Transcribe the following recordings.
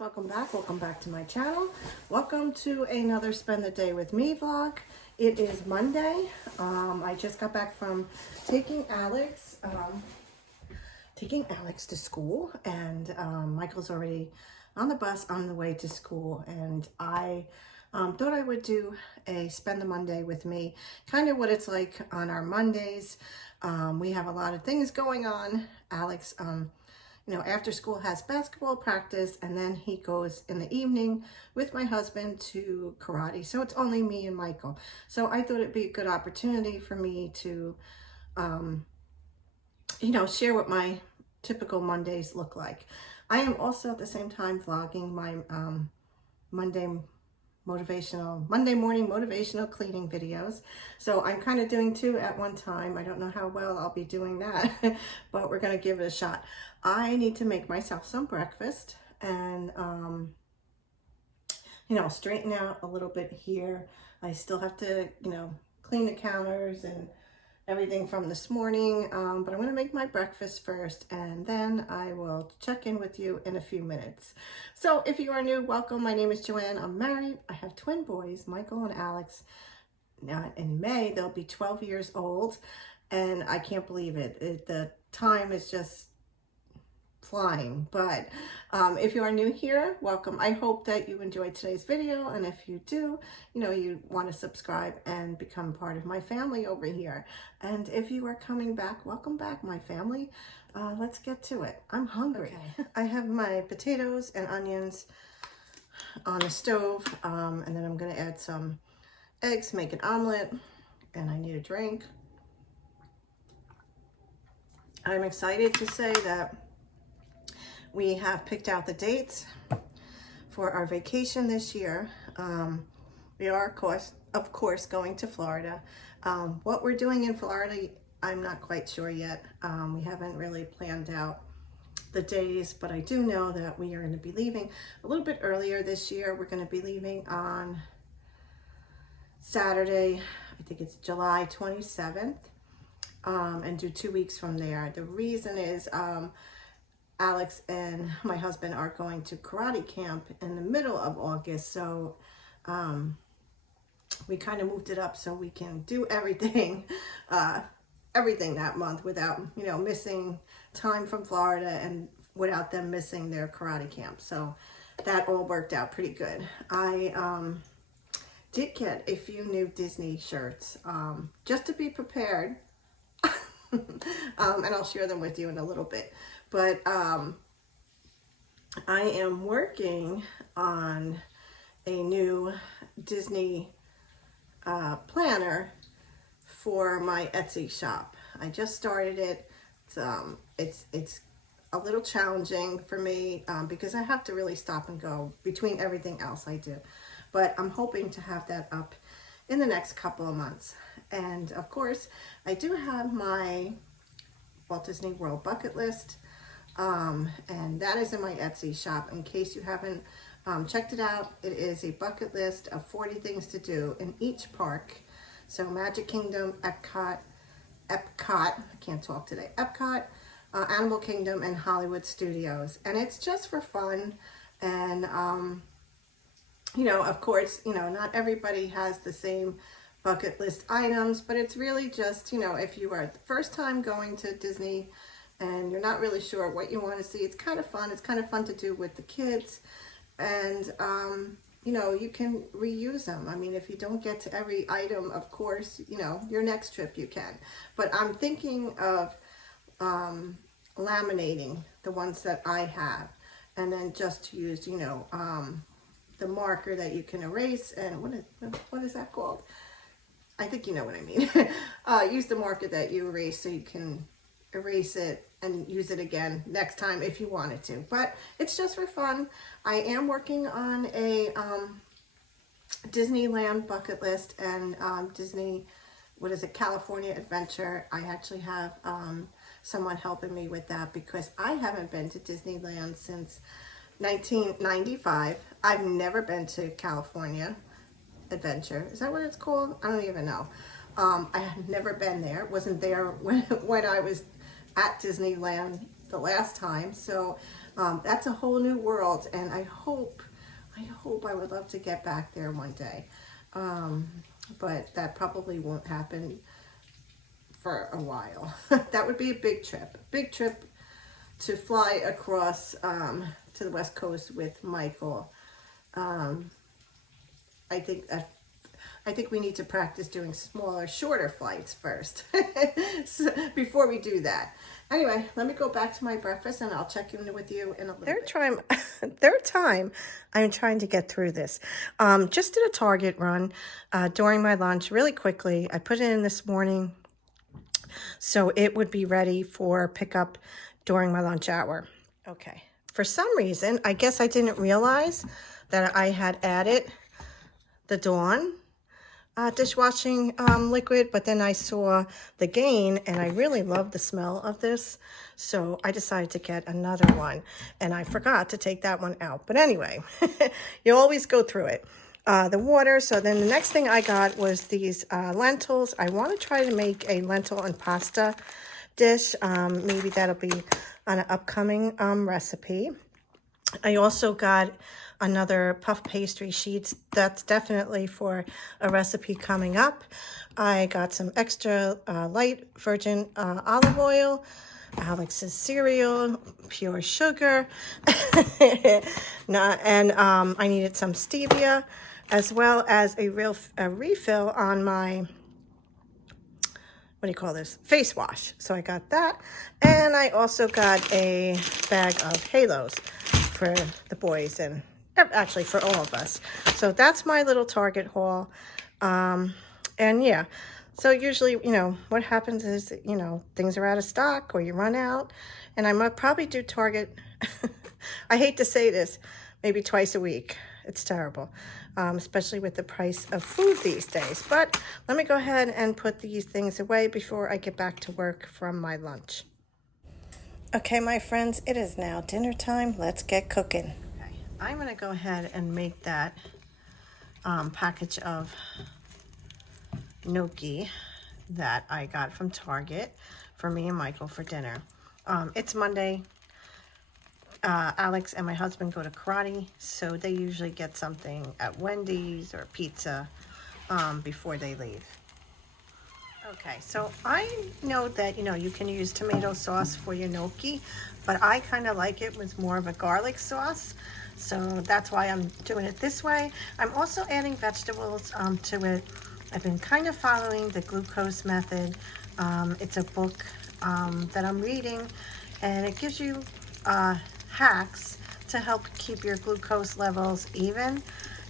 welcome back. Welcome back to my channel. Welcome to another Spend the Day with Me vlog. It is Monday. I just got back from taking Alex to school, and Michael's already on the bus on the way to school, and I thought I would do a Spend the Monday with me, kind of what it's like on our Mondays. We have a lot of things going on. Alex after school has basketball practice, and then he goes in the evening with my husband to karate. So it's only me and Michael. So I thought it'd be a good opportunity for me to, share what my typical Mondays look like. I am also at the same time vlogging my Monday morning motivational cleaning videos. So I'm kind of doing two at one time. I don't know how well I'll be doing that, but we're going to give it a shot. I need to make myself some breakfast and, straighten out a little bit here. I still have to, clean the counters and everything from this morning, but I'm going to make my breakfast first, and then I will check in with you in a few minutes. So if you are new, welcome. My name is Joann. I'm married. I have twin boys, Michael and Alex. Now in May, they'll be 12 years old, and I can't believe it. The time is just flying. But if you are new here, welcome. I hope that you enjoyed today's video, and if you do, you want to subscribe and become part of my family over here. And if you are coming back, welcome back, my family. Let's get to it. I'm hungry. Okay. I have my potatoes and onions on the stove, and then I'm going to add some eggs, make an omelet, and I need a drink. I'm excited to say that we have picked out the dates for our vacation this year. We are, of course, going to Florida. What we're doing in Florida, I'm not quite sure yet. We haven't really planned out the days, but I do know that we are going to be leaving a little bit earlier this year. We're going to be leaving on Saturday, I think it's July 27th, and do 2 weeks from there. The reason is Alex and my husband are going to karate camp in the middle of August, so we kind of moved it up so we can do everything that month without missing time from Florida and without them missing their karate camp. So that all worked out pretty good. I did get a few new Disney shirts just to be prepared. And I'll share them with you in a little bit. But I am working on a new Disney planner for my Etsy shop. I just started it. It's a little challenging for me because I have to really stop and go between everything else I do. But I'm hoping to have that up in the next couple of months. And of course, I do have my Walt Disney World bucket list, and that is in my Etsy shop. In case you haven't checked it out, it is a bucket list of 40 things to do in each park. So Magic Kingdom, Epcot, I can't talk today, Epcot, Animal Kingdom, and Hollywood Studios. And it's just for fun. And, of course, not everybody has the same bucket list items, but it's really just, if you are the first time going to Disney and you're not really sure what you want to see, it's kind of fun. It's kind of fun to do with the kids, and you can reuse them. I mean, if you don't get to every item, of course, your next trip you can. But I'm thinking of laminating the ones that I have, and then just to use, the marker that you can erase, and what is that called? I think you know what I mean. Use the marker that you erase so you can erase it and use it again next time if you wanted to. But it's just for fun. I am working on a Disneyland bucket list and Disney, California Adventure. I actually have someone helping me with that because I haven't been to Disneyland since 1995. I've never been to California Adventure. Is that what it's called? I don't even know. I had never been there. Wasn't there when I was at Disneyland the last time. So That's a whole new world, and I hope I would love to get back there one day. But that probably won't happen for a while. That would be a big trip to fly across to the West Coast with Michael. Um, I think I think we need to practice doing smaller, shorter flights first before we do that. Anyway, let me go back to my breakfast and I'll check in with you in a little bit. Third time I'm trying to get through this. Just did a Target run during my lunch really quickly. I put it in this morning so it would be ready for pickup during my lunch hour. Okay. For some reason, I guess I didn't realize that I had added the Dawn dishwashing liquid, but then I saw the Gain and I really love the smell of this, so I decided to get another one, and I forgot to take that one out. But anyway, you always go through it. The water. So then the next thing I got was these lentils. I want to try to make a lentil and pasta dish. Maybe that'll be on an upcoming recipe. I also got another puff pastry sheets. That's definitely for a recipe coming up. I got some extra light virgin olive oil, Alex's cereal, pure sugar, and I needed some stevia, as well as a refill on my, what do you call this, face wash. So I got that, and I also got a bag of Halos for the boys and actually for all of us. So that's my little Target haul. And yeah, so usually, you know, what happens is, you know, things are out of stock or you run out, and I might probably do Target. I hate to say this, maybe twice a week. It's terrible, especially with the price of food these days. But let me go ahead and put these things away before I get back to work from my lunch. Okay, my friends, it is now dinner time. Let's get cooking. Okay, I'm going to go ahead and make that package of gnocchi that I got from Target for me and Michael for dinner. It's Monday. Alex and my husband go to karate, so they usually get something at Wendy's or pizza before they leave. Okay, so I know that, you know, you can use tomato sauce for your gnocchi, but I kind of like it with more of a garlic sauce, so that's why I'm doing it this way. I'm also adding vegetables to it. I've been kind of following the glucose method. It's a book that I'm reading, and it gives you hacks to help keep your glucose levels even.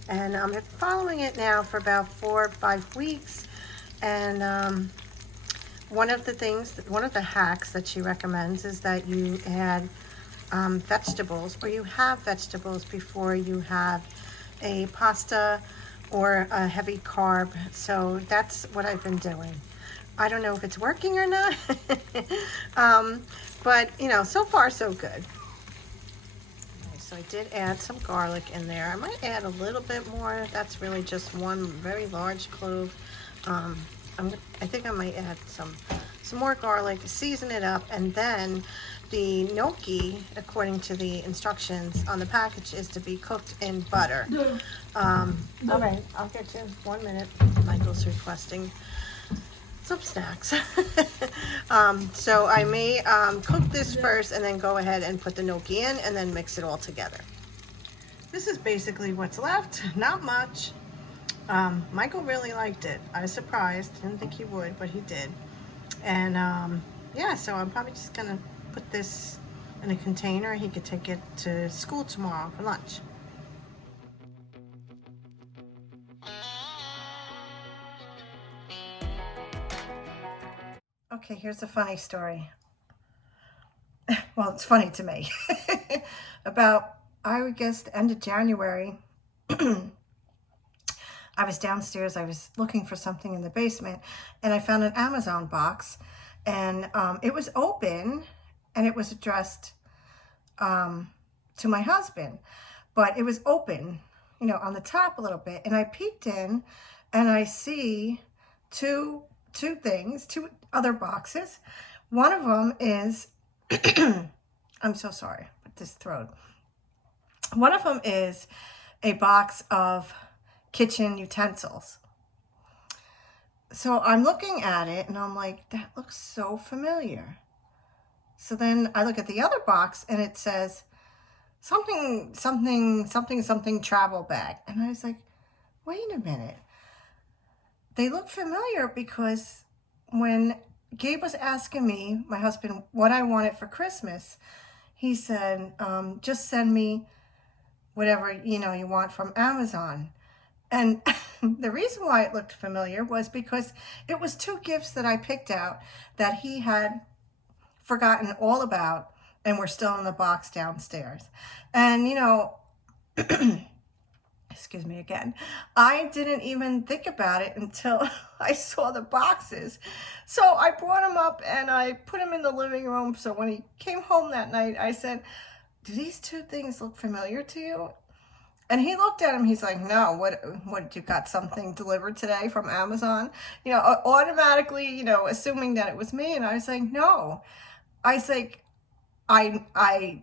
And I'm following it now for about 4 or 5 weeks. And one of the hacks that she recommends is that you add vegetables, or you have vegetables before you have a pasta or a heavy carb. So that's what I've been doing. I don't know if it's working or not, but you know, so far so good. Okay, so I did add some garlic in there. I might add a little bit more. That's really just one very large clove. I think I might add some more garlic, season it up, and then the gnocchi, according to the instructions on the package, is to be cooked in butter. All right, I'll get you 1 minute. Michael's requesting some snacks. So I may cook this first and then go ahead and put the gnocchi in and then mix it all together. This is basically what's left, not much. Michael really liked it. I was surprised, didn't think he would, but he did. And yeah, so I'm probably just gonna put this in a container. He could take it to school tomorrow for lunch. Okay, here's a funny story. Well, it's funny to me. About, I would guess, the end of January, I was downstairs, I was looking for something in the basement, and I found an Amazon box, and it was open, and it was addressed to my husband, but it was open, you know, on the top a little bit, and I peeked in, and I see two other boxes. One of them is, I'm so sorry, but this throat. One of them is a box of kitchen utensils. So I'm looking at it and I'm like, that looks so familiar. So then I look at the other box and it says something, something, something, something travel bag. And I was like, wait a minute. They look familiar because when Gabe was asking me, my husband, what I wanted for Christmas, he said, just send me whatever, you know, you want from Amazon. And the reason why it looked familiar was because it was 2 gifts that I picked out that he had forgotten all about and were still in the box downstairs. And, you know, excuse me again, I didn't even think about it until I saw the boxes. So I brought them up and I put them in the living room. So when he came home that night, I said, do these 2 things look familiar to you? And he looked at him, he's like, no, what, you got something delivered today from Amazon? You know, automatically, you know, assuming that it was me. And I was like, no. I was like, I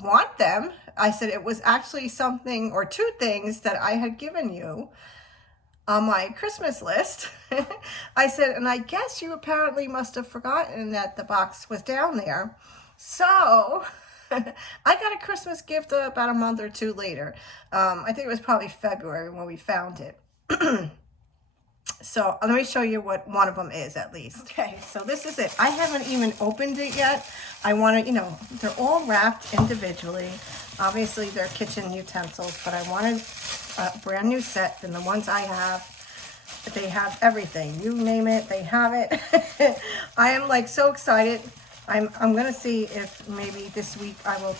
want them. I said, it was actually something or 2 things that I had given you on my Christmas list. I said, and I guess you apparently must have forgotten that the box was down there. So I got a Christmas gift about a month or 2 later. I think it was probably February when we found it. So let me show you what one of them is at least. Okay, so this is it. I haven't even opened it yet. I want to, you know, they're all wrapped individually. Obviously, they're kitchen utensils, but I wanted a brand new set than the ones I have. They have everything. You name it, they have it. I am like so excited. I'm going to see if maybe this week I will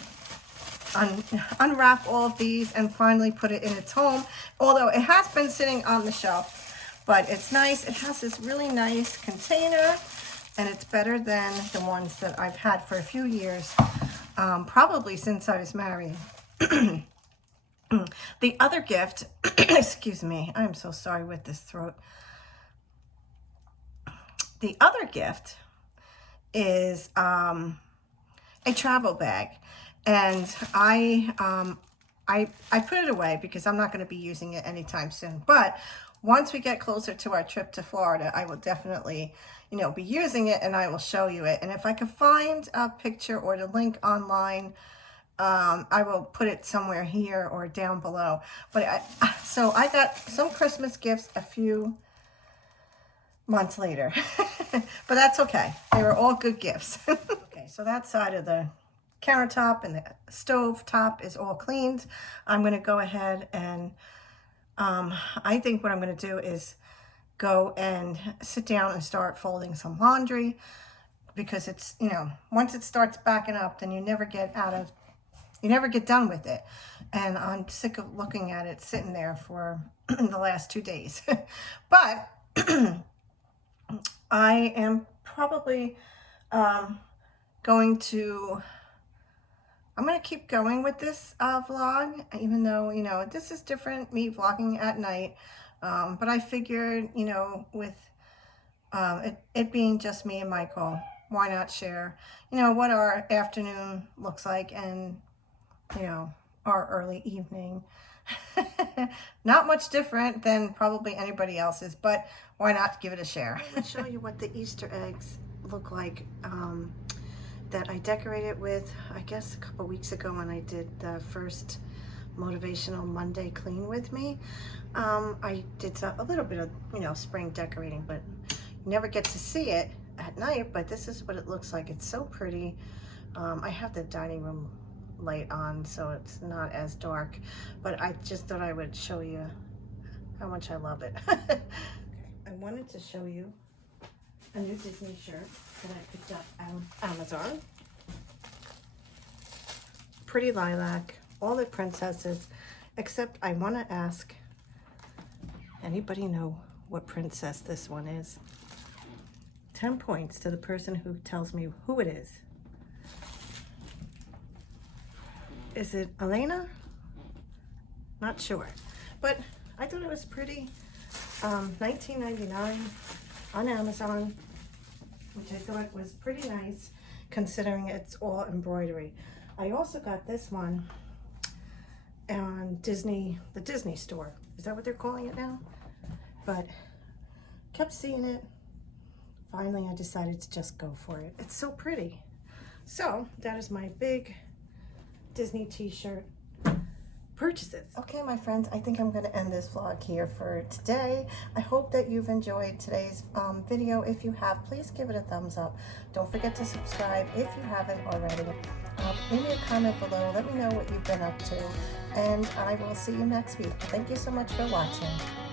unwrap all of these and finally put it in its home. Although it has been sitting on the shelf. But it's nice. It has this really nice container, and it's better than the ones that I've had for a few years, probably since I was married. The other gift, excuse me, I'm so sorry with this throat. The other gift is a travel bag, and I put it away because I'm not going to be using it anytime soon. But once we get closer to our trip to Florida, I will definitely, you know, be using it, and I will show you it. And if I can find a picture or the link online, I will put it somewhere here or down below. But so I got some Christmas gifts a few months later, but that's okay. They were all good gifts. Okay, so that side of the countertop and the stove top is all cleaned. I'm going to go ahead and I think what I'm going to do is go and sit down and start folding some laundry, because it's, you know, once it starts backing up, then you never get done with it. And I'm sick of looking at it sitting there for the last 2 days. But I am probably I'm going to keep going with this vlog, even though, you know, this is different, me vlogging at night. But I figured, you know, with it being just me and Michael, why not share, you know, what our afternoon looks like and, you know, our early evening. Not much different than probably anybody else's, but why not give it a share? I'll show you what the Easter eggs look like. That I decorated with, I guess, a couple weeks ago when I did the first Motivational Monday Clean with me. I did a little bit of, you know, spring decorating, but you never get to see it at night, but this is what it looks like. It's so pretty. I have the dining room light on, so it's not as dark, but I just thought I would show you how much I love it. Okay. I wanted to show you a new Disney shirt that I picked up on Amazon. Pretty lilac, all the princesses, except I want to ask, anybody know what princess this one is? 10 points to the person who tells me who it is. Is it Elena? Not sure, but I thought it was pretty. $19.99 on Amazon, which I thought was pretty nice considering it's all embroidery. I also got this one on Disney, the Disney store. Is that what they're calling it now? But kept seeing it. Finally, I decided to just go for it. It's so pretty. So that is my big Disney t-shirt purchases. Okay, my friends, I think I'm going to end this vlog here for today. I hope that you've enjoyed today's video. If you have, please give it a thumbs up. Don't forget to subscribe if you haven't already. Leave me a comment below. Let me know what you've been up to. And I will see you next week. Thank you so much for watching.